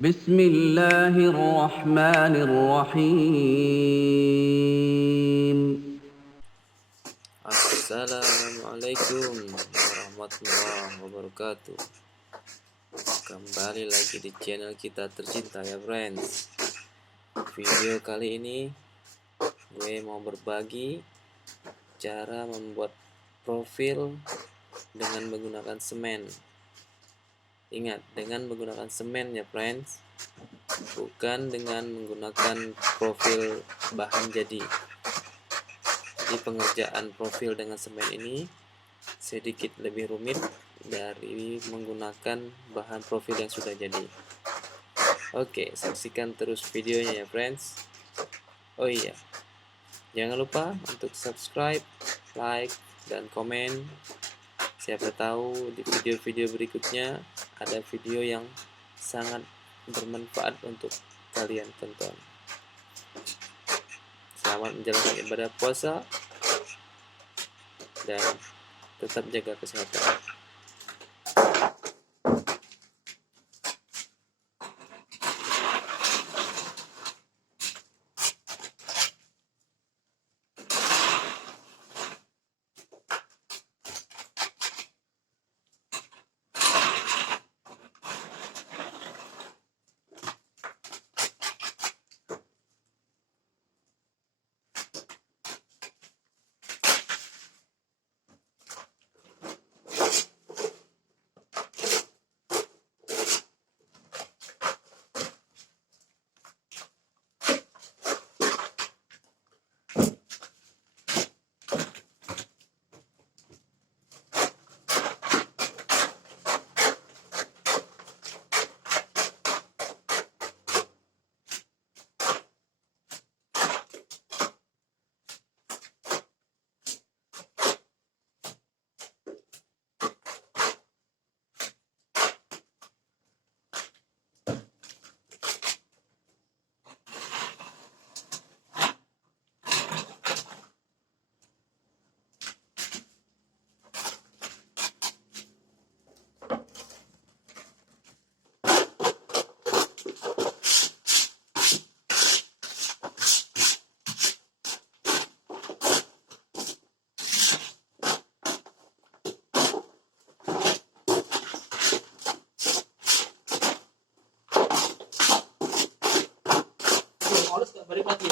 Bismillahirrahmanirrahim. Assalamualaikum warahmatullahi wabarakatuh. Kembali lagi di channel kita tercinta ya friends. Video kali ini gue mau berbagi cara membuat profil dengan menggunakan semen. Ingat, dengan menggunakan semen ya friends, bukan dengan menggunakan profil bahan jadi. Jadi pengerjaan profil dengan semen ini sedikit lebih rumit dari menggunakan bahan profil yang sudah jadi. Oke, saksikan terus videonya ya friends. Oh iya, jangan lupa untuk subscribe, like, dan komen. Siapa tahu di video-video berikutnya ada video yang sangat bermanfaat untuk kalian tonton. Selamat menjalankan ibadah puasa dan tetap jaga kesehatan. Balik lagi.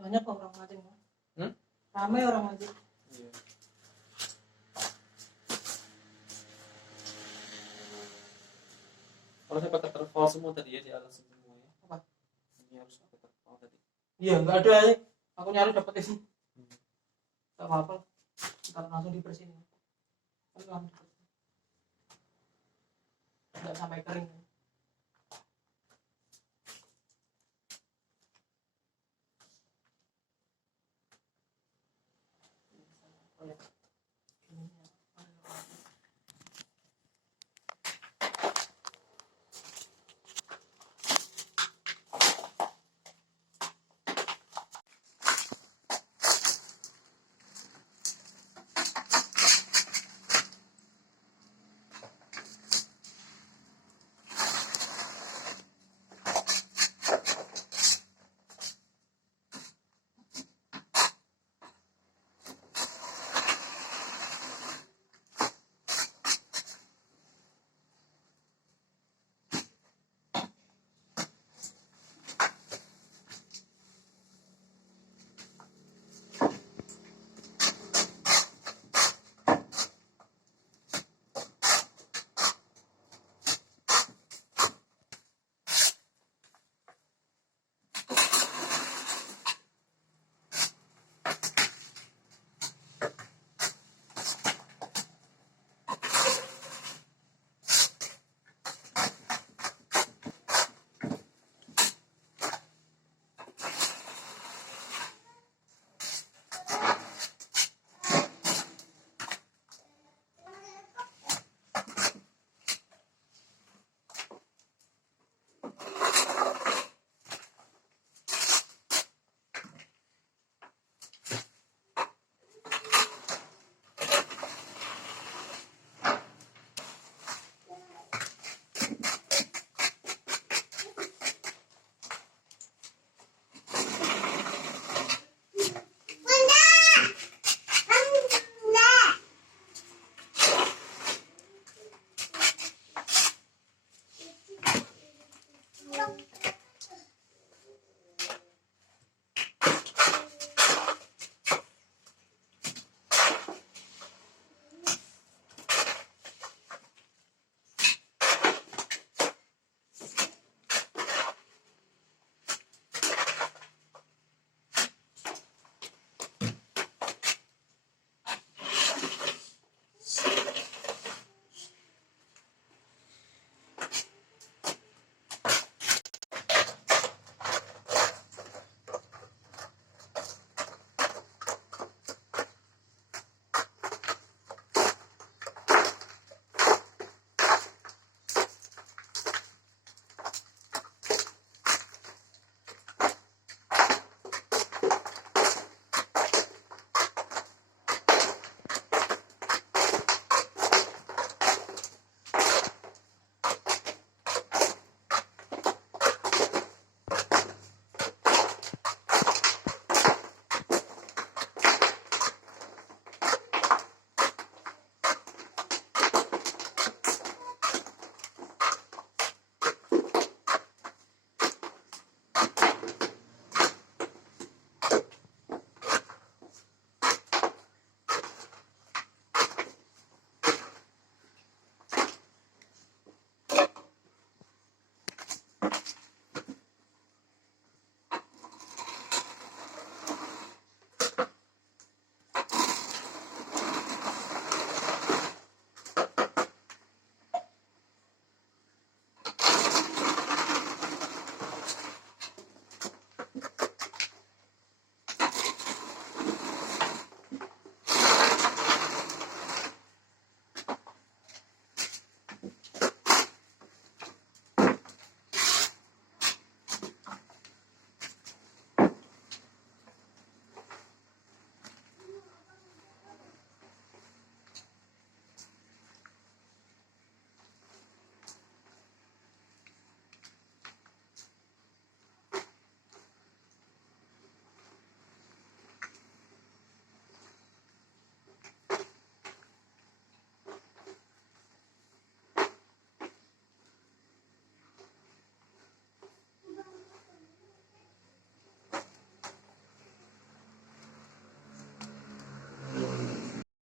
Banyak orang mancing. Ramai orang mancing. Iya. Kalau saya pakai terpal semua tadi ya di alas semua ya. Apa? Ini harus pakai terpal tadi. Iya, nggak ada ya. Aku nyari dapat ini. Nggak apa-apa. Kita langsung dibersihin. Langsung dibersihin. Nggak sampai kering. Oh, ya.